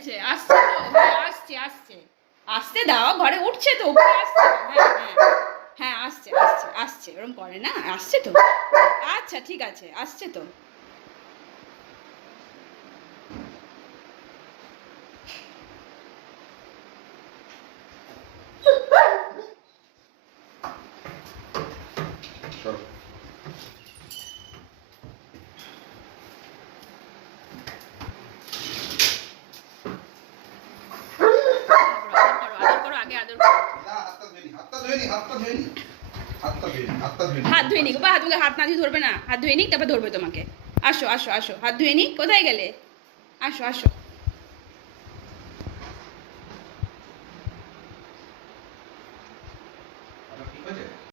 হয়েছে আসছে তো, হ্যাঁ আসছে আসছে, আসতে দাও, ঘরে উঠছে তো, উপরে আসছে, হ্যাঁ হ্যাঁ হ্যাঁ আসছে আসছে আসছে, ওরকম করে না, আসছে তো, আচ্ছা ঠিক আছে, আসছে তো। সরো। আদর করো, আগে আদর করো। না, হাতটা ধুয়ে নি, হাতটা ধুয়ে নি, হাতটা ধুয়ে নি, হাতটা ধুয়ে নি, হাতটা ধুয়ে নি। হাত ধুয়ে নিক, বা তোমাকে হাত না দিয়ে ধরবে না, হাত ধুয়ে নিক তারপর ধরবে তোমাকে। আসো আসো আসো, হাত ধুয়ে নিক, কোথায় গেলে, আসো আসো।